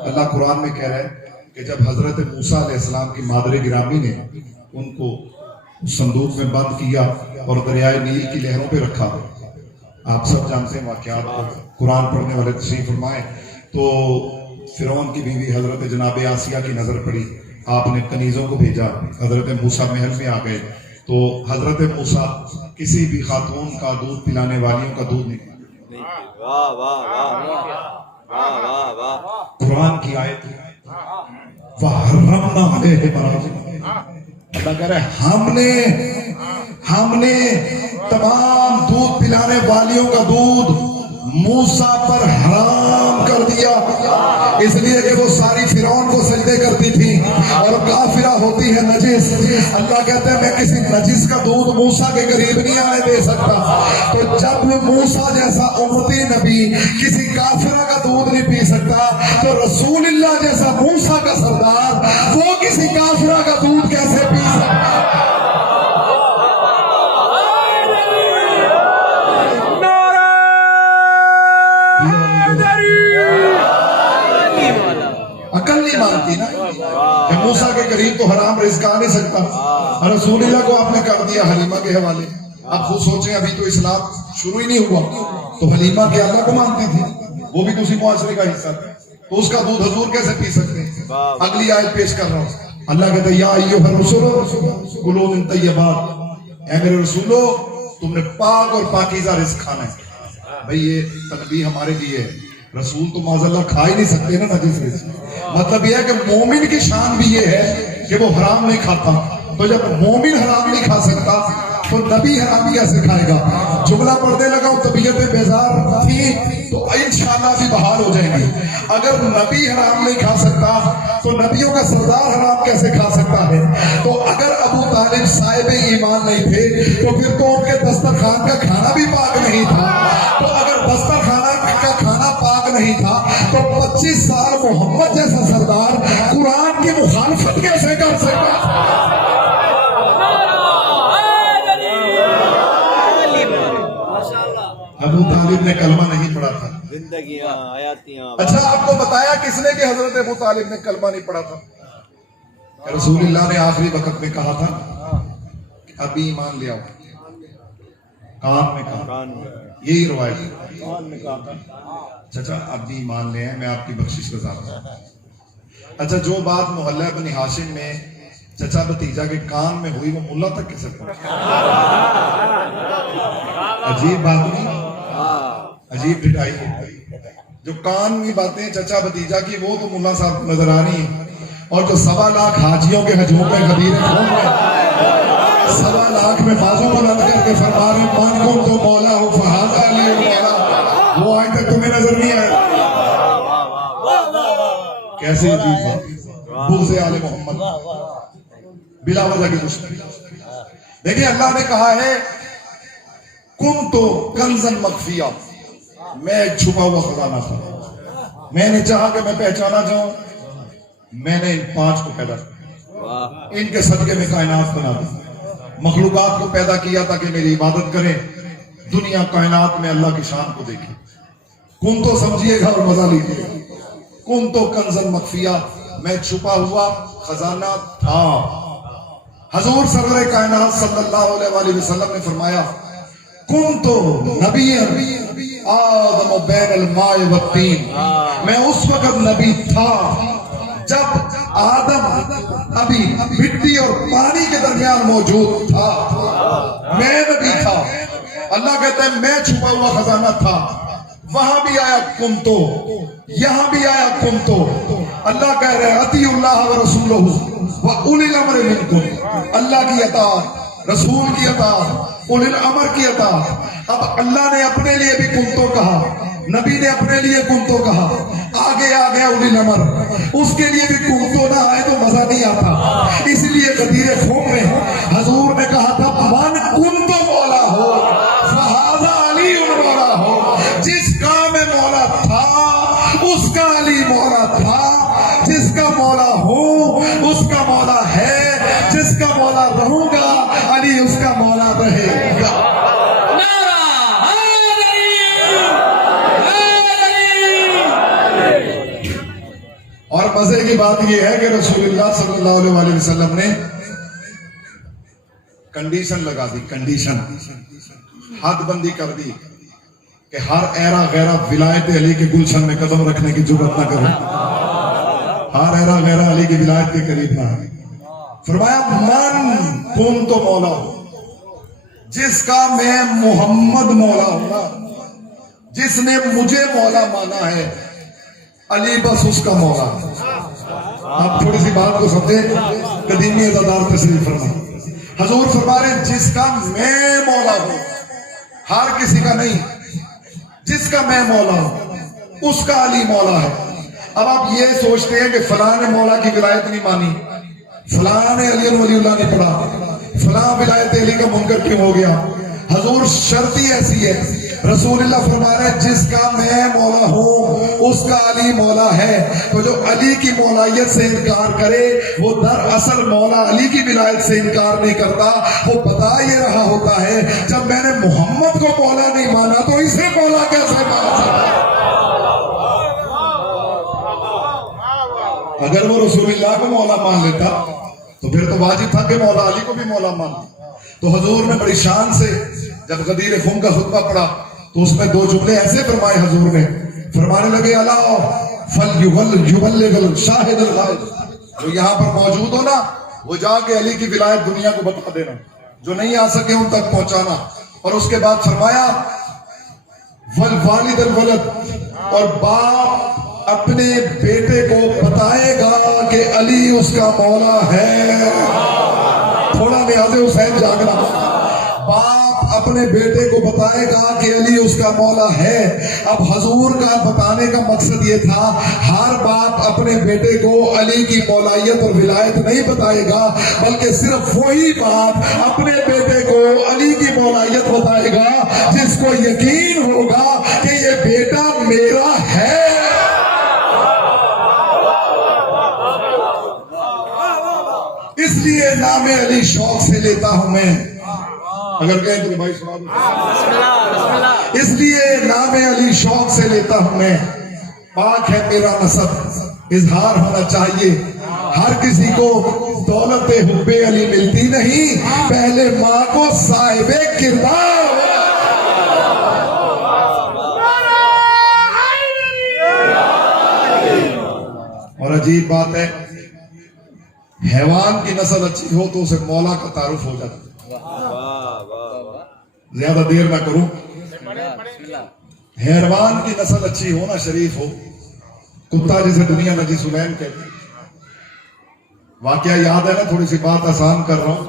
اللہ قرآن میں کہہ رہا ہے کہ جب حضرت موسیٰ علیہ السلام کی مادر گرامی نے ان کو صندوق میں بند کیا اور دریائے نیل کی لہروں پہ رکھا، آپ سب جانتے ہیں واقعات، قرآن پڑھنے والے تشریف فرمائے، تو فرعون کی بیوی حضرت جناب آسیہ کی نظر پڑی. آپ نے کنیزوں کو بھیجا، حضرت موسیٰ محل میں آ گئے تو حضرت موسیٰ کسی بھی خاتون کا دودھ پلانے والیوں کا دودھ نہیں. قرآن کی آیت وَحَرَّمْنَا عَلَيْهِ مَرَاضِقَ. اللہ کہہ رہا ہے ہم نے تمام دودھ پلانے والیوں کا دودھ موسیٰ پر حرام کر دیا، اس لیے کہ وہ ساری فرعون کو سجدے کرتی تھی اور کافرہ ہوتی ہے نجس. اللہ کہتا ہے میں کسی نجس کا دودھ موسیٰ کے قریب نہیں آنے دے سکتا. تو جب موسیٰ جیسا امتی نبی کسی کافرہ کا دودھ نہیں پی سکتا، تو رسول اللہ جیسا موسیٰ کا سردار وہ کسی کافرہ کا دودھ کیسے پی سکتا؟ عقل نہیں مانتی نا کہ موسیٰ کے قریب تو حرام رزق آ نہیں سکتا. رسول اللہ کو آپ نے کر دیا حلیمہ کے حوالے. آپ خود سوچیں، ابھی تو اسلام شروع ہی نہیں ہوا تو حلیمہ کے اللہ کو مانتی تھی، وہ بھی تو اسی معاشرے کا حصہ تھا، تو اس کا دودھ حضور کیسے پی سکتے ہیں؟ اگلی آیت پیش کر رہا ہوں. اللہ کہتا ہے یا ایھا الرسول کلوا من طیبات، اے میرے رسولو تم نے پاک اور پاکیزہ رزق کھانا ہے. بھئی یہ تنبیہ ہمارے لیے ہے. رسول تو معاذاللہ کھا ہی نہیں سکتے نا نجس رزق. مطلب یہ ہے کہ مومن کی شان بھی یہ ہے کہ وہ حرام نہیں کھاتا. تو جب مومن حرام نہیں کھا سکتا تو نبی حرامی کیسے کھائے گا؟ جملہ پڑھنے لگا ہوں، طبیعتیں بیزار تھی تو انشاءاللہ بھی بحال ہو جائیں گی. اگر نبی حرام نہیں کھا سکتا تو نبیوں کا سردار حرام کیسے کھا سکتا ہے؟ تو اگر ابو طالب صاحب ایمان نہیں تھے تو پھر تو ان کے دسترخوان کا کھانا بھی پاک نہیں تھا. تو اگر دسترخوان کا کھانا پاک نہیں تھا تو 25 سال محمد جیسا سردار قرآن کی مخالفت کیسے کر سکتا؟ ابو طالب نے کلمہ نہیں پڑھا تھا. اچھا آپ کو بتایا کس نے کہ حضرت ابو طالب نے کلمہ نہیں پڑھا تھا؟ رسول اللہ نے آخری وقت میں کہا تھا کہ ابھی ایمان لے آؤ. کان میں کہا، یہی روایت ہے. چچا ابھی ایمان لے آئے، میں آپ کی بخشش کا ذات ہوں. اچھا جو بات محلہ بنی ہاشم میں چچا بھتیجا کے کان میں ہوئی وہ ملا تک کیسے پہنچی؟ عجیب بات نہیں، عجیب ڈٹائی ہے. جو کان میں باتیں چچا بھتیجا کی وہ تو ملا صاحب نظر آ رہی ہیں، اور جو 1.25 لاکھ حاجیوں کے ہجوم میں غدیر خون میں 1.25 لاکھ میں بازو بلند کر کے فرما رہے ہیں مان کم تو مولا ہو فہذا علی مولا، وہ آج تک تمہیں نظر نہیں آیا. کیسے عجیب بات، بغض آل محمد بلا وجہ کی دشمنی. دیکھیں اللہ نے کہا ہے کن تو کنزن مخفیہ، میں ایک چھپا ہوا خزانہ تھا. میں نے چاہا کہ میں پہچانا جاؤں، میں نے ان 5 کو پیدا کیا، ان کے صدقے میں کائنات بنا دی، مخلوقات کو پیدا کیا تاکہ میری عبادت کریں، دنیا کائنات میں اللہ کی شان کو دیکھیں. کن تو سمجھیے گا اور مزہ لیجیے گا. کن تو کنزن مخفیہ، میں چھپا ہوا خزانہ تھا. حضور سرور کائنات صلی اللہ علیہ وسلم نے فرمایا کن تو نبی آدم بین الماء والطین، میں اس وقت نبی تھا جب آدم ابھی مٹی اور پانی کے درمیان موجود تھا، میں نبی تھا۔ اللہ کہتا ہے میں چھپا ہوا خزانہ تھا، وہاں بھی آیا کنتو، یہاں بھی آیا کنتو۔ اللہ کہہ رہے ہیں اطیعوا اللہ ورسولہ وَأُولِي الْأَمْرِ مِنْکُمْ، اللہ کی اطاعت، رسول کی اطاعت، اولی الامر کی اطاعت۔ اب اللہ نے اپنے لیے بھی کنتو کہا، نبی نے اپنے لیے کنتو کہا، آگے آ گیا اولی الامر، اس کے لیے بھی کنتو نہ آئے تو مزہ نہیں آتا۔ اس لیے غدیر خم میں حضور نے کہا تھا من کنتو مولا ہو فہذا علی مولا ہو، جس کا میں مولا تھا اس کا علی مولا تھا، جس کا مولا ہوں اس کا مولا ہے، جس کا مولا رہوں گا علی اس کا مولا رہے گا۔ اور مزے کی بات یہ ہے کہ رسول اللہ صلی اللہ علیہ وسلم نے کنڈیشن لگا دی، کنڈیشن حد بندی کر دی کہ ہر ایرا غیرہ ولایت علی کے گلشن میں قدم رکھنے کی جرات نہ کرے، ہر ایرا غیرہ علی کی ولایت کے قریب نہ آئے۔ فرمایا من کن تو مولا ہو، جس کا میں محمد مولا ہوں، جس نے مجھے مولا مانا ہے علی بس اس کا مولا۔ آپ تھوڑی سی بات کو سمجھے، قدیمی عزادار تشریف فرما، حضور فرما رہے جس کا میں مولا ہوں، ہر کسی کا نہیں، جس کا میں مولا ہوں اس کا علی مولا ہے۔ اب آپ یہ سوچتے ہیں کہ فلاں نے مولا کی ولایت نہیں مانی، فلاں نے علی ولی اللہ نہیں پڑھا، فلاں ولایت علی کا منکر کیوں ہو گیا؟ حضور شرط ہی ایسی ہے، رسول اللہ فرما رہے ہیں جس کا میں مولا ہوں اس کا علی مولا ہے۔ تو جو علی کی مولائیت سے انکار کرے وہ در اصل مولا علی کی ولایت سے انکار نہیں کرتا، وہ بتا یہ رہا ہوتا ہے جب میں نے محمد کو مولا نہیں مانا تو اسے مولا کیسے مانا سکتا؟ اگر وہ رسول اللہ کو مولا مان لیتا تو پھر تو واجب تھا کہ مولا علی کو بھی مولا مان۔ تو حضور نے بڑی شان سے جب غدیر خم کا خطبہ پڑھا تو اس میں دو جملے ایسے فرمائے، حضور نے فرمانے لگے الا فلیبلغ الشاہد الغائب، جو یہاں پر موجود ہو نا وہ جا کے علی کی ولایت دنیا کو بتا دینا، جو نہیں آ سکے ان تک پہنچانا۔ اور اس کے بعد فرمایا والوالد الولد، اور باپ اپنے بیٹے کو بتائے گا کہ علی اس کا مولا ہے۔ تھوڑا نیاز حسین جاگنا، باپ اپنے بیٹے کو بتائے گا کہ علی اس کا مولا ہے۔ اب حضور کا بتانے کا مقصد یہ تھا ہر باپ اپنے بیٹے کو علی کی مولائیت اور ولایت نہیں بتائے گا، بلکہ صرف وہی باپ اپنے بیٹے کو علی کی مولائیت بتائے گا جس کو یقین ہوگا کہ یہ بیٹا میرا ہے۔ اس لیے نام علی شوق سے لیتا ہوں میں، اگر کہیں تو بھائی سنا دو، اس لیے نام علی شوق سے لیتا ہوں میں، پاک ہے میرا نسب اظہار ہونا چاہیے، ہر کسی کو دولت حب علی ملتی نہیں، پہلے ماں کو صاحب کردار ہونا۔ اور عجیب بات ہے حیوان کی نسل اچھی ہو تو اسے مولا کا تعارف ہو جاتا ہے۔ زیادہ دیر نہ کروں، حیوان کی نسل اچھی ہو نا، شریف ہو، کتا جسے دنیا میں جی سلیم کہتے ہیں۔ واقعہ یاد ہے نا، تھوڑی سی بات آسان کر رہا ہوں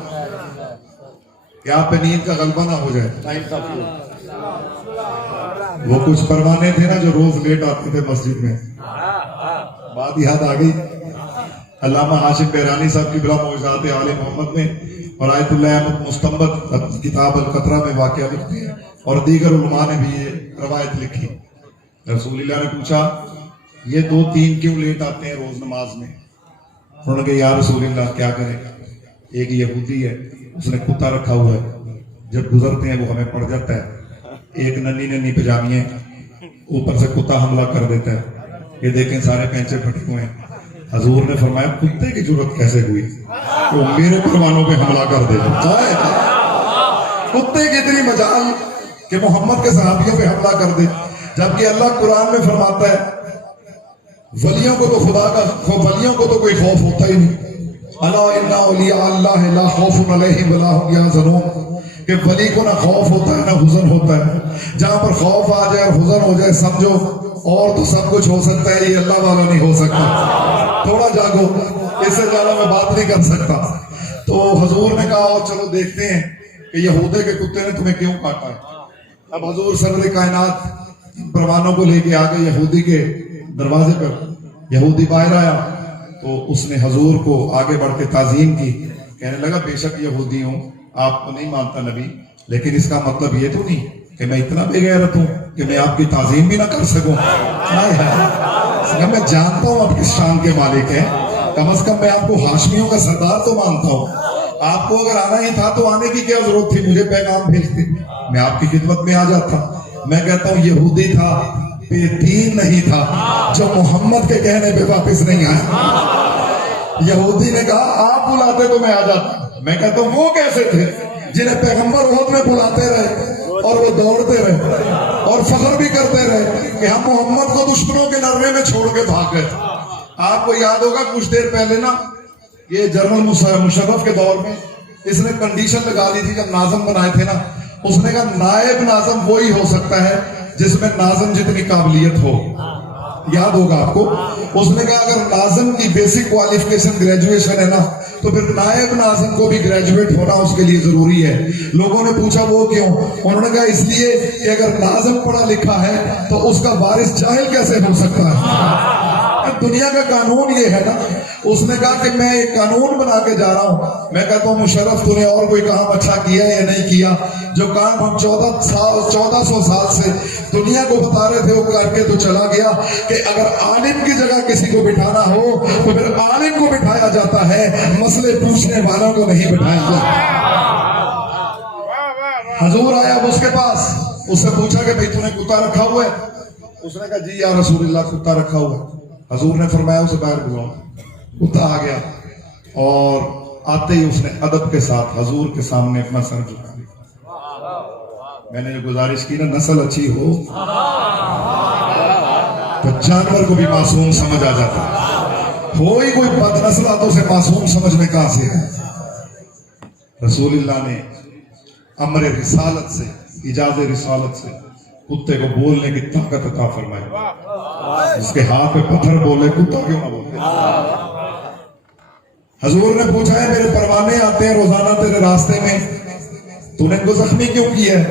کہ آپ پہ نیند کا غلبہ نہ ہو جائے۔ وہ کچھ پروانے تھے نا جو روز لیٹ آتے تھے مسجد میں، بات یاد آ گئی۔ علامہ ہاشم بیرانی صاحب کی بلا معجزات آل محمد میں اور آیت اللہ احمد مستنبط کتاب القطرہ میں واقعہ لکھتے ہیں، اور دیگر علماء نے بھی یہ روایت لکھی۔ رسول اللہ نے پوچھا یہ 2-3 کیوں لیٹ آتے ہیں روز نماز میں؟ انہوں نے کہا یا رسول اللہ کیا کریں، ایک یہودی ہے اس نے کتا رکھا ہوا ہے، جب گزرتے ہیں وہ ہمیں پڑ جاتا ہے، ایک ننھی ننھی پجامی ہے، اوپر سے کتا حملہ کر دیتا ہے، یہ دیکھیں سارے پینچے پھٹے ہوئے ہیں۔ حضور نے فرمایا کتے کی جرات کیسے ہوئی وہ میرے پروانوں پہ حملہ کر دے؟ کتے کی اتنی مجال کہ محمد کے صحابیوں پہ حملہ کر دے۔ جبکہ اللہ قرآن میں فرماتا ہے ولیوں کو تو ولیوں کو تو کوئی خوف ہوتا ہی نہیں. الا ان اولیاء اللہ لا خوف علیہم ولا هم یحزنون، کہ ولی کو نہ خوف ہوتا ہے نہ حزن ہوتا ہے. جہاں پر خوف آ جائے اور حزن ہو جائے سمجھو اور تو سب کچھ ہو سکتا ہے، یہ اللہ والا نہیں ہو سکتا. تھوڑا جاگو، اس سے زیادہ میں بات نہیں کر سکتا. تو حضور نے کہا اور چلو دیکھتے ہیں کہ یہودے کے کتے نے تمہیں کیوں کاٹا ہے. اب حضور سرور کائنات پروانوں کو لے کے آگے یہودی کے دروازے پر. یہودی باہر آیا تو اس نے حضور کو آگے بڑھ کے تعظیم کی. کہنے لگا بے شک یہودی ہوں، آپ کو نہیں مانتا نبی، لیکن اس کا مطلب یہ تو نہیں کہ میں اتنا بے غیرت ہوں کہ میں آپ کی تعظیم بھی نہ کر سکوں. میں جانتا ہوں آپ کس شان کے مالک ہیں، کم از کم میں آپ کو ہاشمیوں کا سردار تو مانتا ہوں. آپ کو اگر آنا ہی تھا تو آنے کی کیا ضرورت تھی، مجھے پیغام بھیجتے، میں آپ کی خدمت میں آ جاتا. میں کہتا ہوں یہودی تھا، بے دین نہیں تھا، جو محمد کے کہنے پہ واپس نہیں آیا. یہودی نے کہا آپ بلاتے تو میں آ جاتا. میں کہتا ہوں وہ کیسے تھے جنہیں پیغمبر احد میں بلاتے رہے اور وہ دوڑتے رہے اور فخر بھی کرتے رہے کہ ہم محمد کو دشمنوں کے نروے میں چھوڑ کے بھاگ گئے. آپ کو یاد ہوگا کچھ دیر پہلے نا یہ جنرل مشرف کے دور میں اس نے کنڈیشن لگا لی تھی، جب ناظم بنائے تھے نا، اس نے کہا نائب ناظم وہی ہو سکتا ہے جس میں ناظم جتنی قابلیت ہو. یاد ہوگا آپ کو، اس نے کہا اگر ناظم کی بیسک کوالیفکیشن گریجویشن ہے نا تو پھر نائب ناظم کو بھی گریجویٹ ہونا اس کے لیے ضروری ہے. لوگوں نے پوچھا وہ کیوں؟ انہوں نے کہا اس لیے کہ اگر ناظم پڑھا لکھا ہے تو اس کا وارث جاہل کیسے ہو سکتا ہے. دنیا کا قانون یہ ہے نا. اس نے کہا کہ میں ایک قانون بنا کے جا رہا ہوں. میں کہتا ہوں مشرف تو نے اور کوئی کام اچھا کیا یا نہیں کیا؟ جو کام ہم 1400 سال سے دنیا کو بتا رہے تھے وہ کر کے تو چلا گیا کہ اگر عالم کی جگہ کسی کو بٹھانا ہو تو پھر عالم کو بٹھایا جاتا ہے، مسئلے پوچھنے والوں کو نہیں بٹھایا جاتا. حضور آیا اس کے پاس، اس سے پوچھا کہ بھئی تو نے کتا رکھا ہوا ہے؟ اس نے کہا جی یا رسول اللہ کتا رکھا ہوا ہے. حضور نے فرمایا اسے باہر بلاؤ. کتا آ گیا اور آتے ہی اس نے ادب کے ساتھ حضور کے سامنے اپنا سر جھکا دیا. میں نے جو گزارش کی نا، نسل اچھی ہو تو جانور کو بھی معصوم سمجھ آ جاتا ہے. کوئی بد نسل تو اسے معصوم سمجھنے کہاں سے ہے. رسول اللہ نے امر رسالت سے، اجازت رسالت سے کتے کو بولنے کی طاقت عطا فرمائی. اس کے ہاتھ پہ پتھر بولے، کتا کیوں نہ بولے. حضور نے پوچھا ہے میرے پروانے آتے ہیں روزانہ تیرے راستے میں، تو نے ان کو زخمی کیوں کیا ہے؟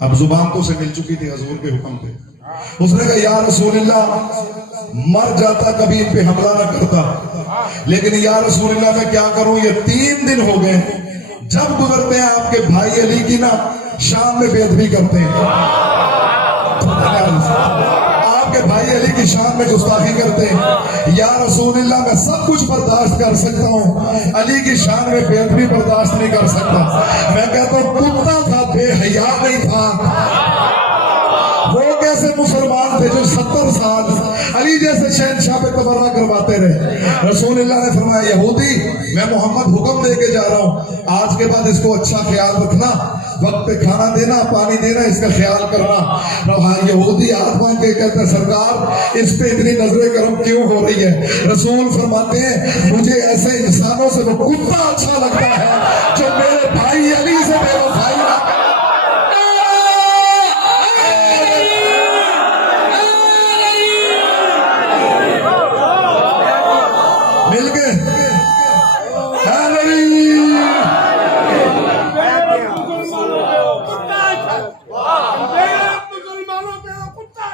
اب زبان تو سے مل چکی تھی حضور کے حکم پہ. اس نے کہا یا رسول اللہ مر جاتا کبھی ان پہ حملہ نہ کرتا، لیکن یا رسول اللہ میں کیا کروں، یہ 3 دن ہو گئے جب گزرتے ہیں آپ کے بھائی علی کی نا شام میں بے ادبی کرتے ہیں، آپ کے بھائی علی کی شان میں گستاخی کرتے ہیں. یا رسول اللہ میں سب کچھ برداشت کر سکتا ہوں، علی کی شان میں بے ادبی برداشت نہیں کر سکتا. میں کہتا ہوں کتا تھا، بے حیا نہیں تھا. وہ کیسے مسلمان تھے جو 70 سال علی جیسے شہنشاہ پہ تبرہ کرواتے رہے. رسول اللہ نے فرمایا یہودی میں محمد حکم دے کے جا رہا ہوں، آج کے بعد اس کو اچھا خیال رکھنا، وقت پہ کھانا دینا، پانی دینا، اس کا خیال کرنا. یہودی ہاتھ مانگ کے کہتے ہیں سرکار اس پہ اتنی نظر کرم کیوں ہو رہی ہے؟ رسول فرماتے ہیں مجھے ایسے انسانوں سے وہ کتا اچھا لگتا ہے جو میرے بھائی علی سے بے وفائی نہ کرے. مل گئے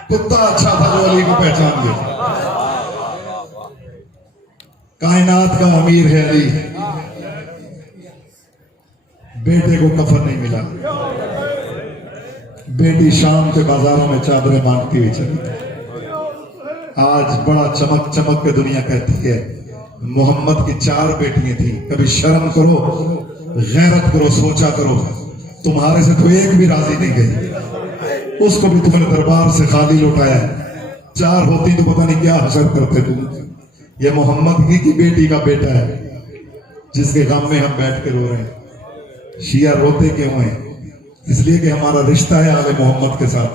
کتا اچھا تھا جو علی کو پہچان گیا. کائنات کا امیر ہے علی، بیٹے کو کفن نہیں ملا، بیٹی شام کے بازاروں میں چادریں مانگتی ہوئی چلی. آج بڑا چمک چمک کے دنیا کہتی ہے محمد کی 4 بیٹیاں تھیں. کبھی شرم کرو، غیرت کرو، سوچا کرو، تمہارے سے تو ایک بھی راضی نہیں گئی، اس کو بھی تم نے دربار سے خالی لوٹایا ہے. 4 ہوتی تو پتہ نہیں کیا حشر کرتے تم. یہ محمد کی بیٹی کا بیٹا ہے جس کے غم میں ہم بیٹھ کے رو رہے ہیں. شیعہ روتے کیوں ہیں؟ اس لیے کہ ہمارا رشتہ ہے آل محمد کے ساتھ.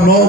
9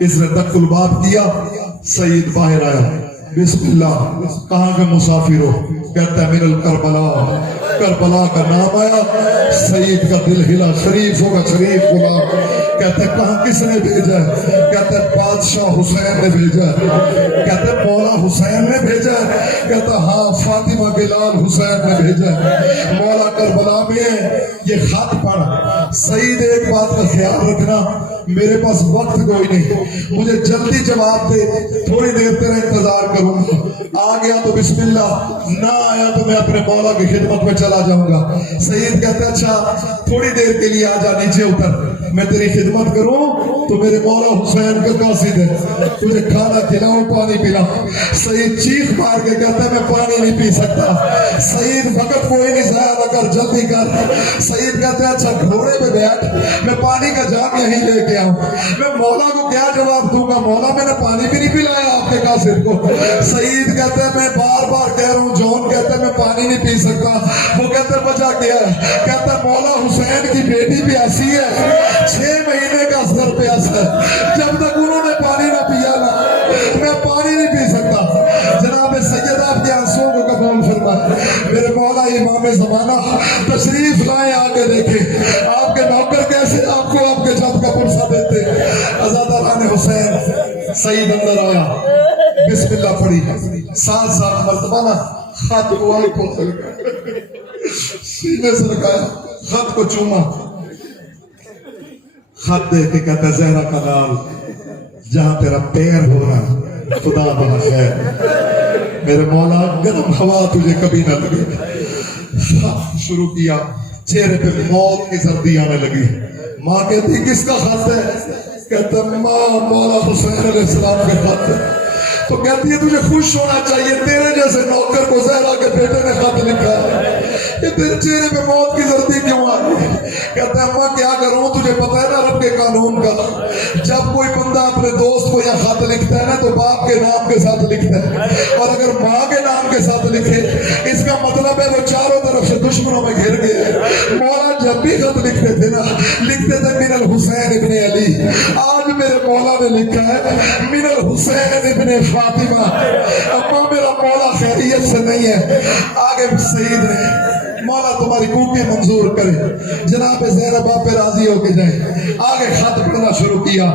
اس نے تقل بات کیا. سعید باہر آیا. بسم اللہ. کہاں کے مسافر ہو؟ کہتا ہے من الکربلا. کربلا کا نام آیا. سعید کا دل ہلا. شریف ہوگا شریف غلام. کہتے ہیں کہاں کس نے بھیجا ہے؟ کہتے ہیں بادشاہ حسین نے بھیجا ہے. کہتے ہیں مولا حسین نے بھیجا ہے. کہتا ہے ہاں فاطمہ کے لال حسین نے بھیجا ہے. مولا کربلا میں یہ خط پڑھ. سعید ایک بات کا خیال رکھنا، میرے پاس وقت کوئی نہیں، مجھے جلدی جواب دے، تھوڑی دیر تیرا انتظار کروں گا. آ گیا تو بسم اللہ، نہ آیا تو میں اپنے مولا کی خدمت میں چلا جاؤں گا. سعید کہتا ہے اچھا تھوڑی دیر کے لیے آ جا، نیچے اتر، میں تیری خدمت کروں تو میرے مولا حسین کا قاصد ہے، تجھے کھانا کھلاؤں پانی پلاؤں. سعید چیخ مار کے کہتا ہے میں پانی نہیں پی سکتا. سعید وقت کوئی نہیں ضائع نہ کر، جلدی کر. سعید کہتا ہے اچھا گھوڑے پہ بیٹھ، میں پانی کا جام یہیں لے کے آؤں. میں مولا کو کیا جواب دوں گا؟ مولا میں نے پانی بھی نہیں پلایا آپ کے قاصد کو. سعید کہتا ہے میں بار بار کہہ رہا ہوں. جون کہتا ہے میں پانی نہیں پی سکتا. وہ کہتا ہے وجہ کیا ہے؟ کہتا ہے مولا حسین کی بیٹی پیاسی ہے، 6 مہینے کا اثر پیاس ہے، جب تک انہوں نے پانی نہ پیا نا میں پانی نہیں پی سکتا. جناب سید آپ کے آنسوں کو قبول فرمائے. میرے مولا امام زمانہ تشریف لائیں، آگے دیکھیں آپ کے نوکر کیسے آپ کو آپ کے جد کا پرسہ دیتے. عزاداران حسین. سعید اندر آیا، بسم اللہ پڑھی، 7 مرتبہ نا خط کو آنکھوں سے لگایا، سینے سے لگایا، خط کو چوما. خط دے کے کہتا ہے زہرا کا نام جہاں تیرا پیر ہو رہا خدا بنا خیر. میرے مولا گرم ہوا تجھے کبھی نہ لگے. شروع کیا، چہرے پہ موت کی سردی آنے لگی. ماں کہتی کس کا خط ہے؟ کہتا ہے ماں مولا حسین علیہ السلام کے خط ہے. تو کہتی ہے تجھے خوش ہونا چاہیے، تیرے جیسے نوکر کو زہرا کے بیٹے نے خط لکھا ہے. یہ تیرے چہرے پہ موت کی زردی کیوں آ رہی ہے؟ کہتا ہے اماں کیا کروں، تجھے پتہ ہے نا رب کے قانون کا، جب کوئی بندہ اپنے دوست کو یا خط لکھتا ہے نا تو باپ کے نام کے ساتھ لکھتا ہے، اور اگر ماں کے نام کے ساتھ لکھے اس کا مطلب ہے وہ چاروں طرف سے دشمنوں میں گھر گئے. مولا جب بھی خط لکھتے تھے نا لکھتے تھے من الحسین ابن علی. آج میرے مولا نے لکھا ہے من الحسین ابن فاطمہ. اماں میرا مولا خیریت سے نہیں ہے. آگے سعید نے مولا تمہاری کوکیں منظور کرے، جناب زینب آپ پہ راضی ہو کے جائیں. آگے خط پڑھنا شروع کیا.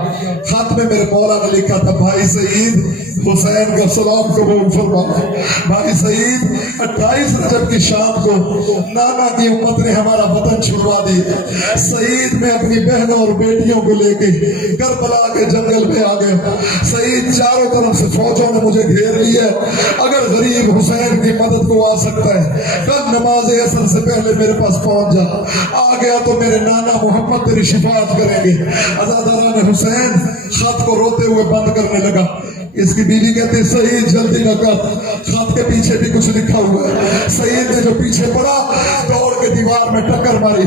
خط میں میرے مولا نے لکھا تھا بھائی سعید حسین کا سلام قبول فرما. بھائی سعید 28 رجب کی شام کو نانا کی امت نے ہمارا وطن چھڑوا دیا. سعید میں اپنی بہنوں اور بیٹیوں کو لے کے کربلا کے جنگل میں آ گیا. سعید چاروں طرف سے فوجوں نے مجھے گھیر لیا. اگر غریب حسین کی مدد کو آ سکتا ہے کل نماز عصر سے پہلے میرے پاس پہنچ جا. آ گیا تو میرے نانا محمد تیری شفاعت کریں گے. عزاداران حسین خط کو روتے ہوئے بند کرنے لگا. اس کی بیوی کہتے سعید جلدی نہ کر، خط کے پیچھے بھی کچھ لکھا ہوا ہے. سعید نے جو پیچھے پڑا دوڑ کے دیوار میں ٹکر ماری.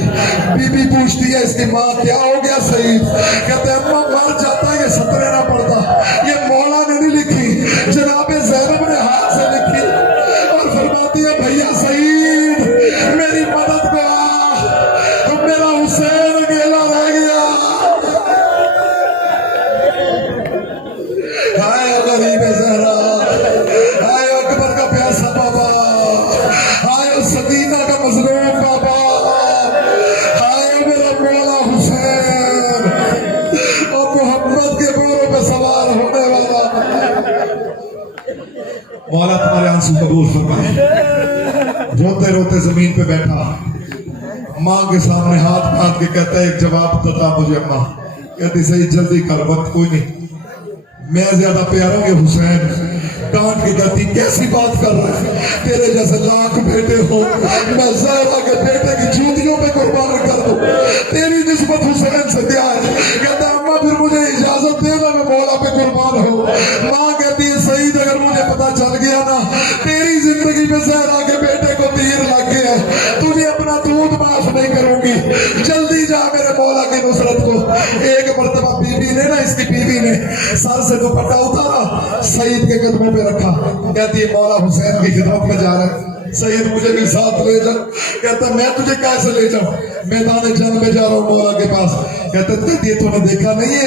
بیوی پوچھتی ہے اس کی ماں کیا ہو گیا سعید؟ کہتے ہیں اماں مر جاتا یہ سطریں نہ پڑتا. یہ مولا نے نہیں لکھی، جناب زینب نے ہاتھ سے لکھی اور فرماتی ہے بھیا سعید میری مدد کو آ، میرا حسین اکیلا رہ گیا. ہائے غریب زہرا، ہائے اکبر کا پیاسا بابا، ہائے سکینہ کا مظلوم بابا، ہائے میرا مولا حسین اور محمد کے گھوڑوں پہ سوار ہونے والا. مولا تمہارے آنسو قبول فرمائے. روتے روتے زمین پہ بیٹھا، ماں کے سامنے ہاتھ باندھ کے کہتا ہے ایک جواب بتا مجھے. اماں کہتی صحیح جلدی کر، وقت کوئی نہیں، میں زیادہ پیارا ہوں یہ حسین. ڈانٹ کے کہتی کیسی بات کر رہے ہیں، تیرے جیسے لاکھ بیٹے ہو، میں زہرا کے بیٹے کی جوتیوں پہ قربان کر دوں، تیری نسبت حسین سے کیا ہے؟ کہتا اماں پھر مجھے اجازت دے نا میں مولا پہ قربان ہوں. ماں کہتی ہے سعید اگر مجھے پتا چل گیا نا تیری زندگی میں زہرا کے بیٹے کو تیر لگ گیا تجھے اپنا دودھ معاف نہیں کروں گی. جلدی جا میرے مولا کی نصرت کو. ایک مرتبہ بیوی نے نا اس کی بیوی نے سر سے دوپٹہ اتارا سعید کے قدموں پہ رکھا. کہتی ہے مولا حسین کی خدمت میں جا رہا ہے سعید مجھے بھی ساتھ لے جا. کہتا میں تجھے کیسے لے جاؤں، میدان جنگ میں جا رہا ہوں مولا کے پاس. کہتے تو نے دیکھا نہیں ہے